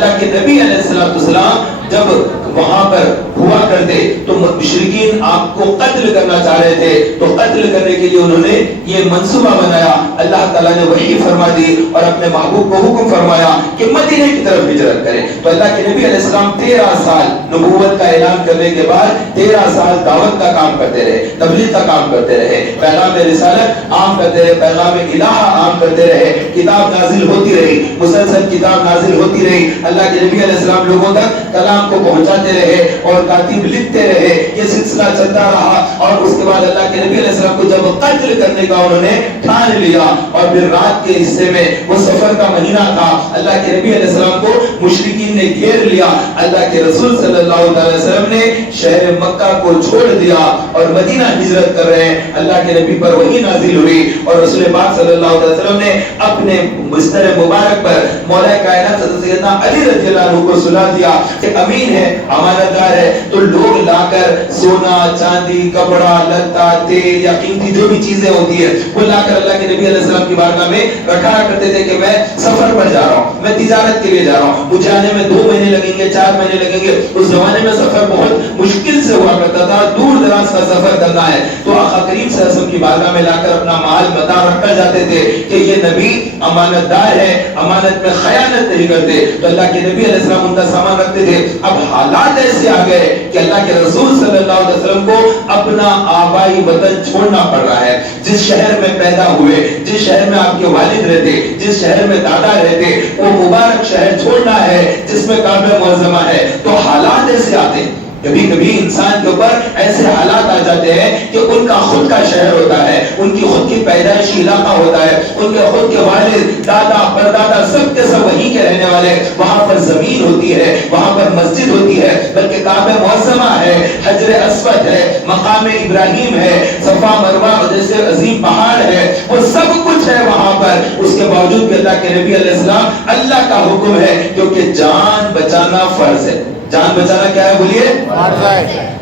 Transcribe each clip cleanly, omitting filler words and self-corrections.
اللہ کے نبی علیہ السلام جب وہاں پر ہوا کرتے تو مشرکین آپ کو قتل کرنا چاہ رہے تھے، تو قتل کرنے کے لیے انہوں نے یہ منصوبہ بنایا. اللہ تعالیٰ نے وحی فرما دی اور اپنے محبوب کو حکم فرمایا کہ مدینے کی طرف ہجرت کریں. تو اللہ کے نبی علیہ السلام 13 سال نبوت کا اعلان کرنے کے بعد 13 سال دعوت کا کام کرتے رہے، تبلیغ کا کام کرتے رہے، پیغام رسالت عام کرتے رہے، پیغام الہ عام کرتے رہے. کتاب نازل ہوتی رہی، مسلسل کتاب نازل ہوتی رہی. اللہ کے نبی علیہ السلام لوگوں تک کلام کو پہنچاتے رہے اور کاتب لکھتے رہے. یہ سلسلہ چلتا رہا اور اس کے بعد اللہ کے نبی علیہ السلام کو جب قتل کرنے کا انہوں نے ٹھان لیا اور پھر رات کے حصے میں وہ سفر کا مہینہ تھا، اللہ کے نبی علیہ السلام کو مشرکین نے گھیر لیا. اللہ کے رسول صلی اللہ علیہ وسلم نے شہر مکہ کو چھوڑ دیا اور مدینہ ہجرت کر رہے ہیں. اللہ کے نبی پر وحی نازل ہوئی اور رسول پاک صلی اللہ علیہ وسلم نے اپنے بستر مبارک پر مولا کائنات حضرت سیدنا علی رضی اللہ عنہ کو سلا دیا کہ امین ہے، امانت دار ہے. تو لوگ لا کر سونا، چاندی، کپڑا، لتا، تیل یا قیمتی جو بھی چیزیں ہوتی ہیں وہ لا کر اللہ کے نبی علیہ السلام کی بارگاہ میں رکھا کرتے تھے کہ میں سفر پر جا رہا ہوں، میں تجارت کے لیے جا رہا ہوں، مجھے آنے میں 2 مہینے لگیں گے، 4 مہینے لگیں گے. اس زمانے میں سفر بہت مشکل سے ہوا کرتا تھا، دور دراز کا سفر کرنا ہے تو آقا کریم صلی اللہ علیہ وسلم کی بارگاہ میں لا کر اپنا مال متا رکھ کر جاتے تھے کہ یہ نبی امانت دار ہے، امانت میں خیانت نہیں کرتے. تو اللہ کے نبی علیہ السلام ان کا سامان رکھتے تھے. اب حالات ایسے آ گئے کہ اللہ کے رسول صلی اللہ علیہ وسلم کو اپنا آبائی وطن چھوڑنا پڑ رہا ہے. جس شہر میں پیدا ہوئے، جس شہر میں آپ کے والد رہتے، جس شہر میں دادا رہتے، وہ مبارک شہر چھوڑنا ہے جس میں کعبہ معظمہ ہے. تو حالات ایسے آتے ہیں، کبھی کبھی انسان کے اوپر ایسے حالات آ جاتے ہیں کہ ان کا خود کا شہر ہوتا ہے، ان کی خود کی پیدائشی علاقہ ہوتا ہے، ان کے خود کے والد، دادا، پردادا سب کے سب وہیں کے رہنے والے. وہاں پر زمین ہوتی ہے، وہاں پر مسجد ہوتی ہے، بلکہ کعبہ معظمہ ہے، حجر اسود ہے، مقام ابراہیم ہے، صفا مروہ جیسے عظیم پہاڑ ہے، وہ سب کچھ ہے وہاں پر. اس کے باوجود بھی اللہ کے نبی علیہ السلام اللہ کا حکم ہے کیونکہ جان بچانا فرض ہے. جان بچانا کیا ہے بولیے؟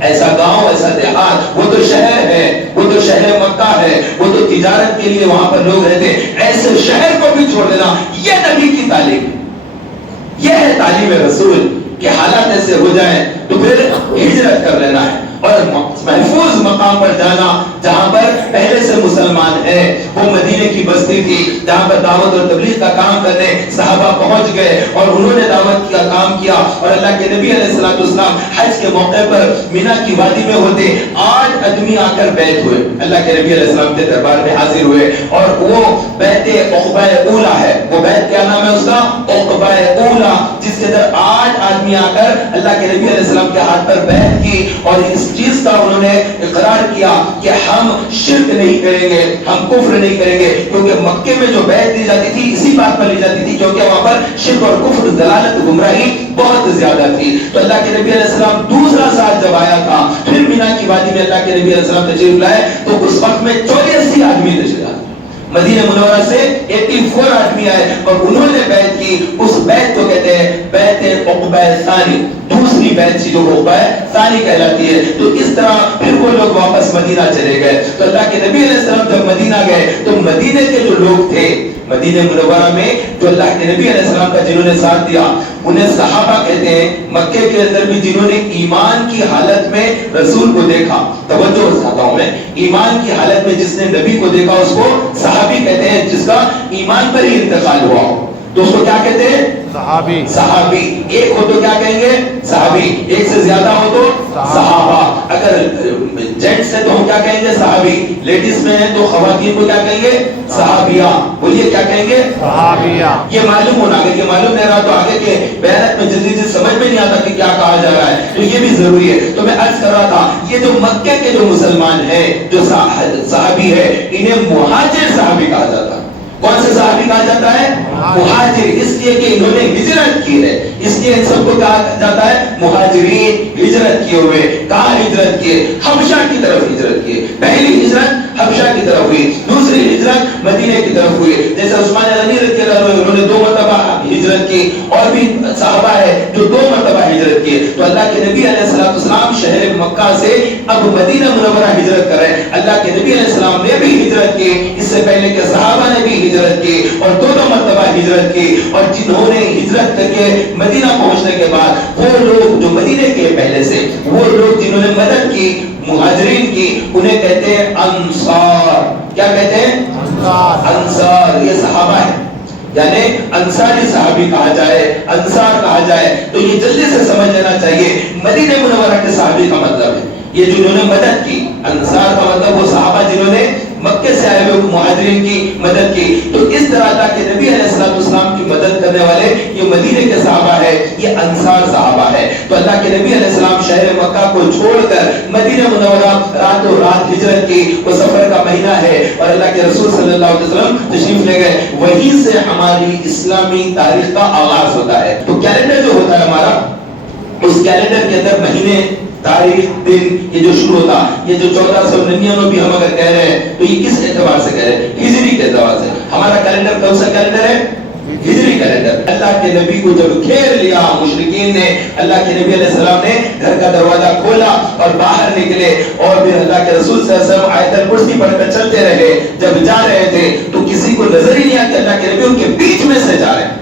ایسا گاؤں، ایسا دیہات، وہ تو شہر ہے، وہ تو شہر مکہ ہے، وہ تو تجارت کے لیے وہاں پر لوگ رہتے ہیں. ایسے شہر کو بھی چھوڑ دینا یہ نبی کی تعلیم، یہ ہے تعلیم رسول کہ حالات ایسے ہو جائیں تو پھر ہجرت کر لینا ہے اور محفوظ مقام پر جانا جہاں پر پہلے سے مسلمان ہیں. وہ مدینے کی بستی تھی جہاں پر دعوت اور تبلیغ کا کام کرنے صحابہ پہنچ گئے اور انہوں نے دعوت کا کام کیا. اور اللہ کے نبی علیہ السلام حج کے موقع پر مینا کی وادی میں ہوتے 8 آدمی آ کر بیعت ہوئے، اللہ کے نبی علیہ السلام کے دربار میں حاضر ہوئے اور وہ بیعت عقبہ اولا ہے. وہ بیعت کیا نام ہے اس کا؟ عقبہ اولا، جس کے اندر 8 آدمی آ کر اللہ کے نبی علیہ السلام کے ہاتھ پر بیعت کی اور اس چیز کا انہوں نے اقرار کیا کہ ہم شرک نہیں کریں گے، ہم کفر نہیں کریں گے. کیونکہ مکے میں جو بیعت دی جاتی تھی اسی بات پر لی جاتی تھی کیونکہ وہاں پر شرک اور کفر، ضلالت، گمراہی بہت زیادہ تھی. تو اللہ کے نبی علیہ السلام دوسرا سال جب آیا تھا پھر مینا کی وادی میں اللہ کے نبی علیہ السلام تشریف لائے تو اس وقت میں 84 آدمی تشریف لائے. مدینہ منورہ سے 84 آدمی آئے اور انہوں نے بیعت کی. اس بیعت کو کہتے ہیں بیعت عقبہ ثانی، دوسری بیعت سی جو عقبہ ثانی کہلاتی ہے. تو اس طرح پھر وہ لوگ واپس مدینہ چلے گئے. تو اللہ کے نبی علیہ السلام جب مدینہ گئے تو مدینے کے جو لوگ تھے مدینہ منورہ میں جو اللہ کے نبی علیہ السلام کا جنہوں نے ساتھ دیا انہیں صحابہ کہتے ہیں. مکے کے اندر بھی جنہوں نے ایمان کی حالت میں رسول کو دیکھا، توجہ چاہتا ہوں میں، ایمان کی حالت میں جس نے نبی کو دیکھا اس کو صحابی کہتے ہیں، جس کا ایمان پر ہی انتقال ہوا ہو تو اس کو کیا کہتے ہیں؟ صحابی. صحابی ایک ہو تو کیا کہیں گے؟ صحابی. ایک سے زیادہ ہو تو صحابہ. اگر جینٹس ہے تو ہم کیا کہیں گے؟ صحابی. لیڈیز میں ہے تو خواتین کو کیا کہیں گے؟ صحابیہ. بولیے کیا کہیں گے؟ صحابیہ. یہ معلوم ہونا، اگر یہ معلوم نہیں رہا تو آگے کے بیانات میں جلدی سے سمجھ میں نہیں آتا کہ کیا کہا جا رہا ہے، تو یہ بھی ضروری ہے. تو میں عرض کر رہا تھا یہ جو مکے کے جو مسلمان ہیں جو صحابی ہے انہیں مہاجر صحابی کہا جاتا ہے. کون سے صحابی کہا جاتا ہے؟ مہاجر. اس لیے کہ انہوں نے ہجرت کی ہے، اس لیے ان سب کو کہا جاتا ہے مہاجرین. ہجرت کیے ہوئے. کہاں ہجرت کیے؟ حبشہ کی طرف ہجرت کیے. پہلی ہجرت حبشہ کی طرف ہوئی، دوسری ہجرت مدینے کی طرف ہوئی. جیسے عثمان غنی رضی اللہ عنہ انہوں نے 2 مرتبہ ہجرت کی اور بھی صحابہ ہے جو 2 مرتبہ ہجرت کیے. تو اللہ کے نبی علیہ السلام شہر مکہ سے اب مدینہ منورہ ہجرت کر رہے ہیں. اللہ کے نبی علیہ السلام نے بھی ہجرت کی, اس سے پہلے کے صحابہ نے بھی ہجرت کی, اور دونوں مرتبہ ہجرت کی. اور جنہوں نے ہجرت کر کے مدینہ پہنچنے کے بعد وہ لوگ جو مدینے کے پہلے سے, وہ لوگ جنہوں نے مدد کی مہاجرین کی, انہیں کہتے ہیں انصار. کیا کہتے ہیں؟ انصار. یہ صحابہ ہے, یعنی انصاری صحابی کہا جائے, انصار کہا جائے تو یہ جلدی سے سمجھ لینا چاہیے مدینہ منورہ کے صحابی کا مطلب ہے یہ جنہوں نے مدد کی. انصار کا مطلب وہ صحابہ جنہوں نے مکے سے آئے ہوئے مہاجرین کی مدد کی. تو اس طرح اللہ کے نبی علیہ السلام کی مدد کرنے والے یہ مدینے کے صحابہ ہے, یہ انصار صحابہ ہے. تو اللہ کے نبی علیہ السلام شہر مکہ کو چھوڑ کر مدینہ منورہ راتوں رات ہجرت کی. وہ سفر کا مہینہ ہے اور اللہ کے رسول صلی اللہ علیہ وسلم تشریف لے گئے. وہیں سے ہماری اسلامی تاریخ کا آغاز ہوتا ہے. تو کیلنڈر جو ہوتا ہے ہمارا, اس کیلنڈر کے اندر مہینے, تاریخ, دن, یہ جو شروع ہوتا, یہ جو 1499 بھی ہم اگر کہہ رہے ہیں تو یہ کس اعتبار سے کہہ رہے ہیں؟ ہجری کے اعتبار سے. ہمارا کیلنڈر کون سا کیلنڈر ہے؟ ہجری کیلنڈر. اللہ کے نبی کو جب گھیر لیا مشرکین نے, اللہ کے نبی علیہ السلام نے گھر کا دروازہ کھولا اور باہر نکلے, اور پھر اللہ کے رسول صلی اللہ علیہ وسلم آیت الکرسی پڑھ کر چلتے رہے. جب جا رہے تھے تو کسی کو نظر ہی نہیں آیا کہ اللہ کے نبی ان کے بیچ میں سے جا رہے ہیں.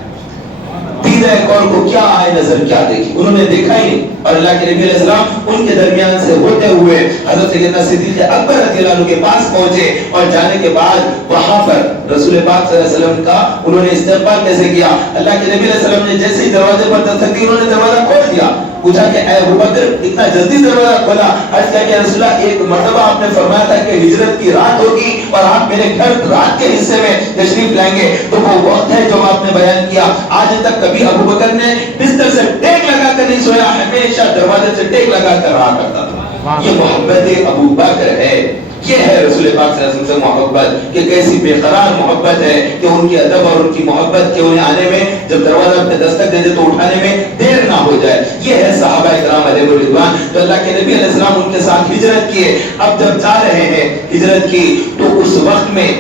کون کو کیا آئے نظر, کیا دیکھی, انہوں نے دیکھا ہی نہیں. اور اللہ کے نبی علیہ السلام ان کے درمیان سے ہوتے ہوئے حضرت سیدنا صدیق اکبر رضی اللہ عنہ کے پاس پہنچے, اور جانے کے بعد وہاں پر رسول پاک صلی اللہ علیہ وسلم کا انہوں نے استقبال کیسے کیا. اللہ کے نبی علیہ السلام نے جیسے ہی دروازے پر دستک دی, انہوں نے دروازہ کھول دیا. پوچھا کہ اے ابو بکر اتنا جلدی دروازہ کھولا؟ عرض کیا کہ رسول اللہ ایک مرتبہ آپ نے فرمایا تھا کہ ہجرت کی رات ہوگی اور آپ میرے گھر رات کے حصے میں تشریف لائیں گے, تو وہ وقت ہے جو آپ نے بیان کیا. آج تک کبھی ابو بکر نے بستر سے ٹیک لگا کر نہیں سویا, ہمیشہ دروازے سے ٹیک لگا کر رہا کرتا تھا. یہ محبت ابو بکر ہے, یہ ہے رسول پاک صلی اللہ علیہ وسلم سے محبت, کہ کیسی بے قرار محبت ہے کہ ان کی ادب اور ان کی محبت کہ انہیں آنے میں, جب دروازہ اپنے دستک دے دے تو اٹھانے میں دیر نہ ہو جائے. یہ ہے صحابہ کرام علیہ الرضوان. تو اللہ کے نبی علیہ السلام ان کے ساتھ ہجرت کیے. اب جب جا رہے ہیں ہجرت کی تو اس وقت میں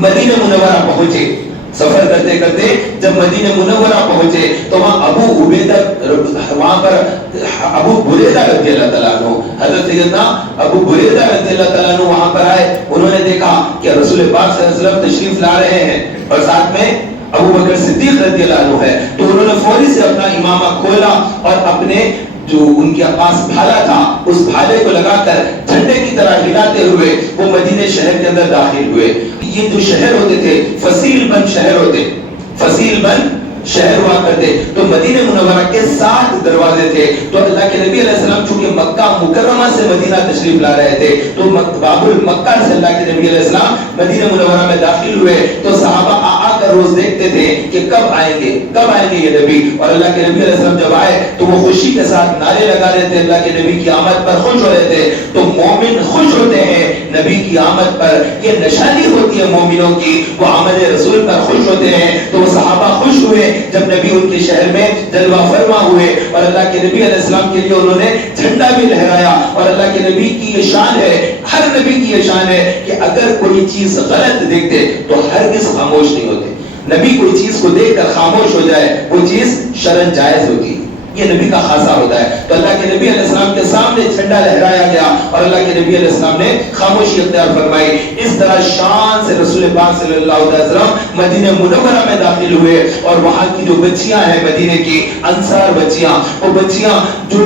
مدینہ منورہ پہنچے. سفر کرتے کرتے جب مدینہ منورہ پہنچے تو وہاں ابو عبیدہ, وہاں پر ابو بریدہ رضی اللہ تعالیٰ عنہ, حضرت سیدنا ابو بریدہ رضی اللہ تعالیٰ عنہ وہاں پر آئے. انہوں نے دیکھا کہ رسول پاک صلی اللہ علیہ وسلم تشریف لا رہے ہیں اور ساتھ میں ابو بکر صدیق رضی اللہ عنہ ہے. تو انہوں نے فوری سے اپنا امامہ کھولا اور اپنے جو ان کے پاس بھالا تھا اس بھالے کو لگا کر جھنڈے کی طرح ہلاتے ہوئے وہ مدینے شہر کے اندر داخل ہوئے. یہ جو شہر ہوتے تھے فصیل بند شہر ہوتے, فصیل بند شہر ہوا کرتے. تو مدینہ منورہ کے 7 دروازے تھے. تو اللہ کے نبی علیہ السلام چونکہ مکہ مکرمہ سے مدینہ تشریف لا رہے تھے تو باب المکہ سے اللہ کے نبی علیہ السلام مدینہ منورہ میں داخل ہوئے. تو صحابہ آ کر روز دیکھتے تھے کہ کب آئیں گے, کب آئیں گے یہ نبی. اور اللہ کے نبی علیہ السلام جب آئے تو وہ خوشی کے ساتھ نعرے لگا رہے تھے, اللہ کے نبی کی آمد پر خوش ہو رہے تھے. تو مومن خوش ہوتے ہیں نبی کی آمد پر, یہ نشانی ہوتی ہے مومنوں کی, وہ آمد رسول پر خوش ہوتے ہیں. تو وہ صحابہ خوش ہوئے جب نبی ان کے شہر میں جلوہ فرما ہوئے, اور اللہ کے نبی علیہ السلام کے لیے انہوں نے جھنڈا بھی لہرایا. اور اللہ کے نبی کی یہ شان ہے, ہر نبی کی یہ شان ہے کہ اگر کوئی چیز غلط دیکھتے تو ہرگز خاموش نہیں ہوتے. نبی کوئی چیز کو دیکھ کر خاموش ہو جائے وہ چیز شرعاً جائز ہوتی, یہ نبی کا خاصہ ہوتا ہے. تو اللہ کے نبی علیہ السلام کے سامنے جھنڈا لہرایا گیا اور اللہ کے نبی علیہ السلام نے خاموشی اختیار فرمائی. اس طرح شان سے رسول پاک صلی اللہ علیہ وسلم مدینہ منورہ میں داخل ہوئے. اور وہاں کی جو بچیاں ہیں مدینے کی انصار بچیاں, وہ بچیاں جو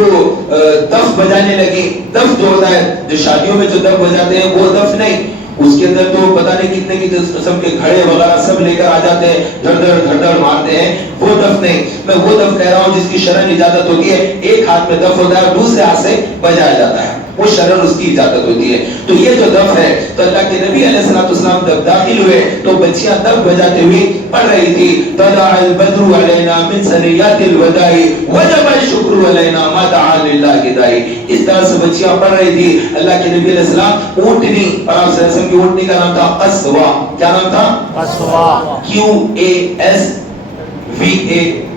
دف بجانے لگی. دف جو ہوتا ہے جو شادیوں میں جو دف بجاتے ہیں وہ دف نہیں, اس کے اندر تو پتہ نہیں کتنے کی قسم کے گھڑے وغیرہ سب لے کر آ جاتے ہیں, دھڑ دھڑ مارتے ہیں. وہ دف نہیں, میں وہ دف کہہ رہا ہوں جس کی شرعاً اجازت ہوتی ہے. ایک ہاتھ میں دف ہوتا ہے اور دوسرے ہاتھ سے بجایا جاتا ہے, وہ شرعاً اس کی اجازت ہوتی ہے. تو یہ جو دف ہے, تو اللہ کے نبی علیہ السلام جب داخل ہوئے تو بچیاں دف بجاتے ہوئے پڑھ رہی تھی طلع البدر علینا من ثنیات الوداع وجب الشکر علینا ما دعا للہ داعی. اس طرح سے بچیاں پڑھ رہی تھی. اللہ کے نبی علیہ السلام اونٹنی, اور آپ صلی اللہ علیہ وسلم کی اونٹنی کا نام تھا قصوا. کیا نام تھا؟ قصوا, QASVA,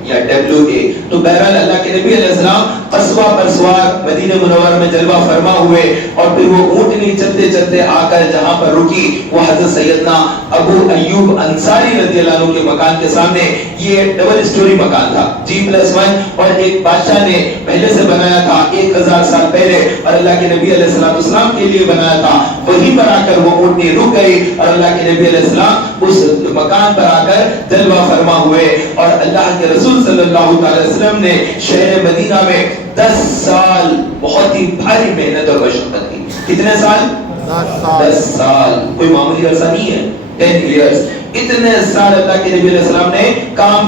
یا WA. تو بہرحال اللہ کے نبی علیہ السلام قصبہ پر سوار مدینہ منورہ میں جلوہ فرما ہوئے اور پھر وہ اونٹنی چلتے چلتے آ کر جہاں پر رکی وہ حضرت سیدنا ابو ایوب انصاری رضی اللہ عنہ کے مکان کے سامنے. یہ ڈبل سٹوری مکان تھا G+1 اور ایک بادشاہ نے پہلے سے بنایا تھا 1000 سال پہلے اور اللہ کے نبی علیہ السلام کے لیے بنایا تھا. وہیں پر آ کر وہ اونٹنی رک گئی اور اللہ کے نبی علیہ السلام اس مکان پر آ کر جلوہ فرما ہوئے اور اللہ کے رسول صلی اللہ علیہ وسلم نے شہر مدینہ میں 10 سال بہت ہی بھاری محنت اور مشقت کی. کتنے سال؟ 10 سال. کوئی معمولی عرصہ نہیں ہے. 10 years. اتنے سال اللہ کے نبی علیہ السلام نے کام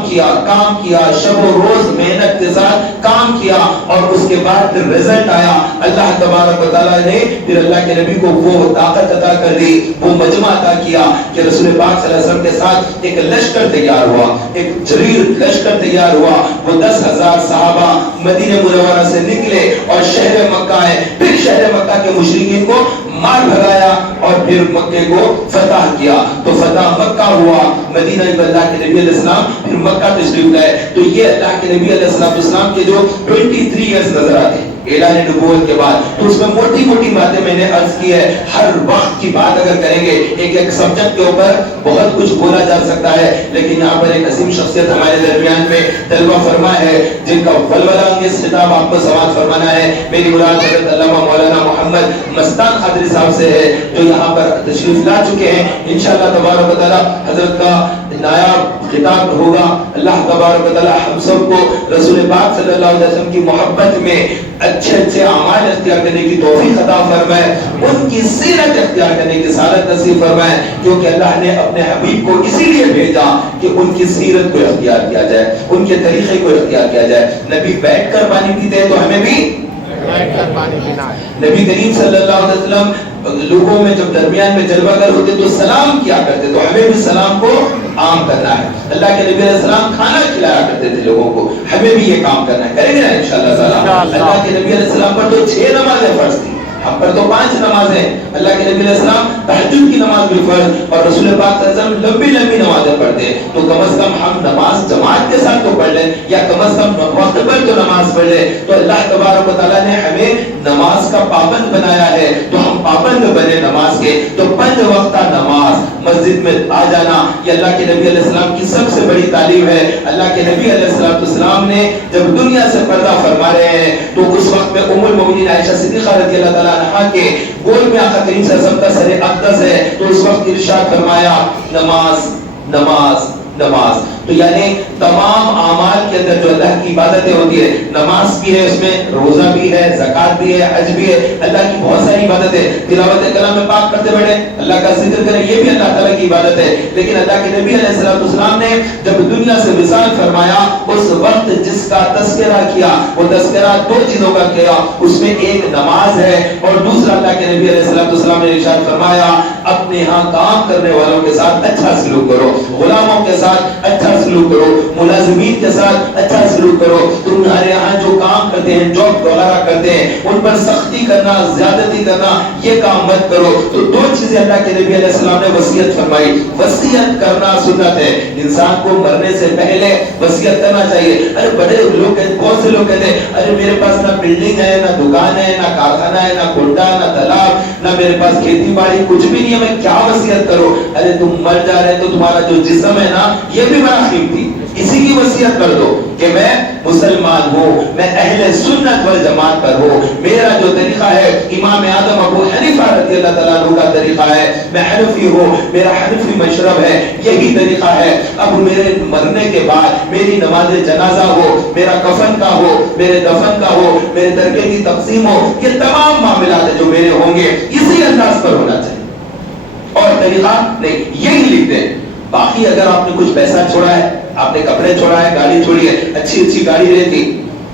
کیا شب و روز محنت کے ساتھ کام کیا اور اس کے بعد پھر رزلٹ آیا. اللہ تبارک و تعالیٰ نے پھر اللہ کے نبی کو وہ طاقت عطا کر دی, وہ مجمع عطا کیا کہ رسول پاک صلی اللہ علیہ وسلم کے ساتھ ایک لشکر تیار ہوا, ایک جریر لشکر تیار ہوا. وہ 10,000 صحابہ مدینہ منورہ سے نکلے اور شہر مکہ آئے. پھر شہر مکہ کے مشرکین کو مار بھگایا اور پھر مکے کو فتح کیا. تو فتح مکہ ہوا. مدینہ اللہ کے نبی علیہ السلام پھر مکہ تشریف لائے. تو یہ اللہ کے نبی علیہ السلام کے جو 23 ایئرز نظر آتے ہیں اعلان نبوت کے بعد. تو اس میں موٹی موٹی باتیں میں نے عرض کی ہے. ہر وقت کی بات اگر کریں گے ایک سبجیکٹ کے اوپر بہت کچھ بولا جا سکتا ہے, لیکن یہاں پر ایک عظیم شخصیت ہمارے درمیان میں جلوہ فرما ہے جن کا ولولہ انگیز خطاب آپ کو سماعت فرمانا ہے. میری مراد حضرت علامہ مولانا محمد مستان قادری صاحب سے ہے جو یہاں پر تشریف لا چکے ہیں. انشاءاللہ تبارک و تعالی حضرت کا نایاب خطاب ہوگا. اللہ تبارک و تعالی ہم سب کو رسول پاک صلی اللہ علیہ وسلم کی محبت میں اچھے اعمال اختیار کرنے کی توفیق عطا فرمائے, ان کی سیرت اختیار کرنے کی سعادت نصیب فرمائے, کیونکہ اللہ نے اپنے حبیب کو اسی لیے بھیجا کہ ان کی سیرت کو اختیار کیا جائے, ان کے طریقے کو اختیار کیا جائے. نبی بیٹھ کر پانی پیتے ہیں تو ہمیں بھی بیٹھ کر پانی پینا ہے. نبی کریم صلی اللہ علیہ وسلم لوگوں میں جب درمیان میں جلوہ گر ہوتے تو سلام کیا کرتے, تو ہمیں بھی سلام کو عام کرنا ہے. اللہ کے نبی علیہ السلام کھانا کھلایا کرتے تھے لوگوں کو, ہمیں بھی یہ کام کرنا ہے. کریں گے نا انشاءاللہ تعالی. اللہ کے نبی علیہ السلام پر تو 6 نمازیں فرض تھی, ہم پر تو 5 نمازیں. اللہ کے نبی علیہ السلام تہجد کی نماز بھی فرض اور رسول پاک صلی اللہ علیہ وسلم لمبی نمازیں پڑھتے. تو کم از کم ہم نماز جماعت کے ساتھ تو پڑھ لیں, یا کم از کم وقت پر تو نماز پڑھ لیں. تو اللہ تبارک و تعالیٰ نے ہمیں نماز کا پابند بنایا ہے, تو ہم پابند بنے نماز کے. تو 5 وقتہ نماز مسجد میں آ جانا یہ اللہ کے نبی علیہ السلام کی سب سے بڑی تعلیم ہے. اللہ کے نبی علیہ السلام نے جب دنیا سے پردہ فرما رہے ہیں تو اس وقت میں ام المؤمنین عائشہ صدیقہ رضی اللہ تعالیٰ عنہا کے گول میں آقا کریم صلی اللہ علیہ وسلم کا سر اقدس ہے. تو اس وقت ارشاد فرمایا نماز نماز نماز. تو یعنی تمام اعمال کے اندر جو اللہ کی عبادتیں ہوتی ہے, نماز بھی ہے, اس میں روزہ بھی ہے, زکات بھی ہے, حج بھی ہے, اللہ کی بہت ساری عبادتیں. تلاوت کلام پاک کرتے بیٹھے, اللہ کا ذکر کریں, یہ بھی اللہ تعالیٰ کی عبادت ہے. لیکن اللہ کے نبی علیہ السلام نے جب دنیا سے وصال فرمایا اس وقت جس کا تذکرہ کیا وہ تذکرہ 2 چیزوں کا کیا. اس میں ایک نماز ہے اور دوسرا اللہ کے نبی علیہ السلام نے ارشاد فرمایا اپنے ہاں کام کرنے والوں کے ساتھ اچھا سلوک کرو, غلاموں کے ساتھ اچھا سلوک کرو, ملازمین کے ساتھ اچھا سلوک کرو. تمہارے یہاں جو کام کرتے ہیں, جاب وغیرہ کرتے ہیں, ان پر سختی کرنا, زیادتی کرنا, یہ کام مت کرو. تو 2 چیزیں اللہ کے نبی علیہ السلام نے وصیت فرمائی. وصیت کرنا سنت ہے, انسان کو مرنے سے پہلے وصیت کرنا چاہیے. ارے بڑے لوگ کہتے, بہت سے لوگ کہتے ہیں ارے میرے پاس نہ بلڈنگ ہے, نہ دکان ہے, نہ کارخانہ ہے, نہ کنڈا, نہ تالاب, نہ میرے پاس کھیتی باڑی, کچھ بھی نہیں ہے, میں کیا وصیت کروں. ارے تم مر جا رہے تو تمہارا جو جسم ہے نا یہ بھی بڑا قیمتی, اسی کی وصیت کر دو کہ میں مسلمان ہوں, میں اہل سنت والجماعت پر ہوں. میرا جو طریقہ ہے امام اعظم ابو حنیفہ رضی اللہ تعالیٰ عنہ کا طریقہ ہے, میں حنفی ہوں, میرا حنفی مشرب ہے, یہی طریقہ ہے. اب میرے مرنے کے بعد میری نماز جنازہ ہو, میرا کفن کا ہو, میرے دفن کا ہو, میرے ترکے کی تقسیم ہو, یہ تمام معاملات جو میرے ہوں گے اسی انداز پر ہونا چاہیے, اور طریقہ نہیں. یہی لکھتے ہیں. باقی اگر آپ نے کچھ پیسہ چھوڑا ہے, آپ نے کپڑے چھوڑا ہے, گاڑی چھوڑی ہے, اچھی گاڑی رہتی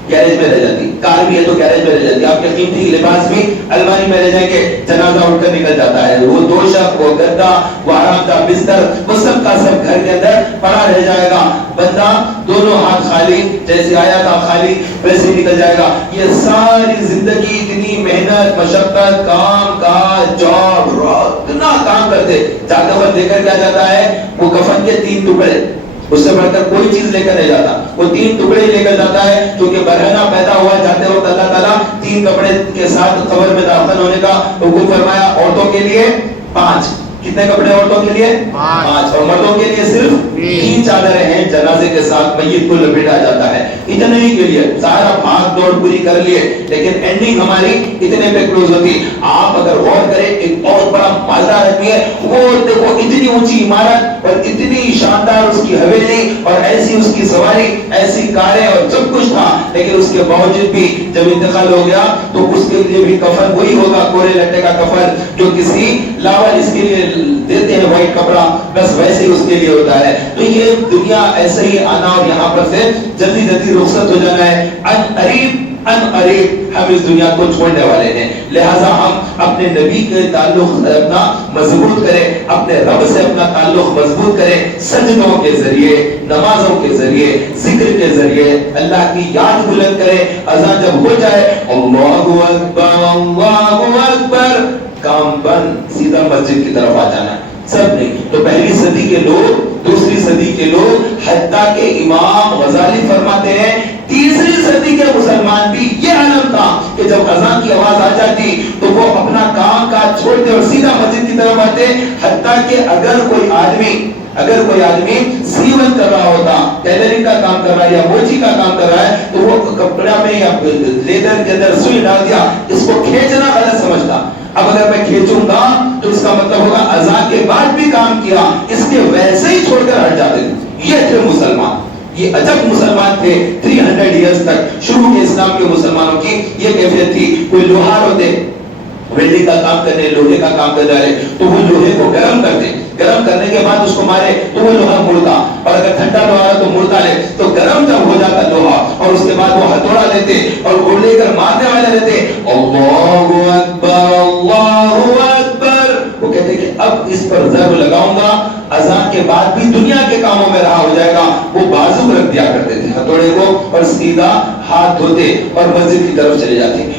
گیرج میں رہ جاتی, کار بھی ہے تو گیرج میں رہ جاتی, آپ کے قیمتی لباس بھی الماری میں رہ جائیں گے, جنازہ اٹھ کر نکل جاتا ہے, وہ دوشک, وہ گدا, وہ آرام دہ بستر, وہ سب کا سب گھر کے اندر پڑا رہ جائے گا. بندہ دونوں ہاتھ خالی, جیسے آیا تھا خالی ویسے نکل جائے گا. یہ ساری زندگی اتنی محنت, مشقت, کام کاج, جاب, اتنا کام کرتے, جا کفن دے کر کیا جاتا ہے, وہ کفن کے 3 ٹکڑے, اس سے بڑھ کر کوئی چیز لے کر نہیں جاتا. وہ 3 ٹکڑے لے کر جاتا ہے کیونکہ برہنہ پیدا ہوا. جاتے وقت اللہ تعالیٰ 3 کپڑے کے ساتھ قبر میں داخل ہونے کا حکم فرمایا. عورتوں کے لیے 5. کتنے کپڑے عورتوں کے لیے؟ 5. اور مردوں کے لیے صرف 3 چادریں ہیں. جنازے کے ساتھ میت کو لپیٹا جاتا ہے. اتنے ہی کے لیے سارا بھاگ دوڑ پوری کر لیے لیکن اینڈنگ ہماری اتنے پہ کلوز ہوتی. آپ اگر غور کریں ایک بہت بڑا مالدار آدمی ہے, وہ دیکھو اتنی اونچی عمارت اور اتنی شاندار اس کی حویلی اور ایسی اس کی سواری, ایسی کاریں اور سب کچھ تھا, لیکن اس کے باوجود بھی جب انتقال ہو گیا تو اس کے لیے بھی کفن وہی ہوگا, کورے لٹے کا کفن جو کسی لاول اس کے لیے دیتے ہیں وائٹ کپڑا, بس ویسے ہی اس کے لیے ہوتا ہے. تو یہ دنیا ایسے ہی آنا اور یہاں پر سے جلدی جلدی رخصت ہو جانا ہے. ان قریب ہم اس دنیا کو چھوڑنے والے ہیں. لہٰذا ہم اپنے نبی کے تعلق اپنا مضبوط کریں, اپنے رب سے اپنا تعلق مضبوط کریں, سجدوں کے ذریعے, نمازوں کے ذریعے, ذکر کے ذریعے اللہ کی یاد بلند کریں. اذان جب ہو جائے اللہ اکبر, کام بند, سیدھا مسجد کی طرف آ جانا. سب نہیں تو پہلی صدی کے لوگ, دوسری صدی کے لوگ, حتیٰ کہ امام غزالی فرماتے ہیں تیسری صدی کے مسلمان بھی یہ علم تھا کہ جب اذان کی آواز آ جاتی تو وہ اپنا کام کاج چھوڑتے اور سیدھا مسجد کی طرف آتے. حتیٰ کہ اگر کوئی آدمی سیون کر رہا ہوتا, ٹیلرنگ کا کام کر رہا ہے یا موچی کا کام کر رہا ہے, تو وہ کپڑا میں یا لیدر کے اندر سوئی ڈال دیا, اس کو کھینچنا غلط سمجھتا. اب اگر میں کھینچوں گا تو اس کا مطلب ہوگا اذان کے بعد بھی کام کیا, اس کے ویسے ہی چھوڑ کر ہٹ جاتے. یہ تھے مسلمان, یہ عجب مسلمان تھے. 300 ایئرز تک شروع کے اسلام کے مسلمانوں کی یہ کیفیت تھی. کوئی لوہار ہوتے, ویلڈنگ کا کام کرنے, لوہے کا کام کر رہے, تو وہ لوہے کو گرم کرتے, گرم کرنے کے بعد اس کو مارے تو وہ لوہا مڑتا, اور اگر ٹھنڈا لوہا تو مڑتا لے. تو گرم جب ہو جاتا لوہا اور اس کے بعد وہ ہتھوڑا لیتے اور وہ لے کر مارنے والے رہتے, اللہ اکبر اللہ اکبر. وہ کہتے کہ اب اس پر ضرب لگاؤں گا, اذان کے بعد بھی دنیا کے کاموں میں رہا ہو جائے گا. وہ بازو رکھ دیا کرتے تھے ہتھوڑے کو اور سیدھا ہاتھ دھوتے اور مسجد کی طرف چلے جاتے.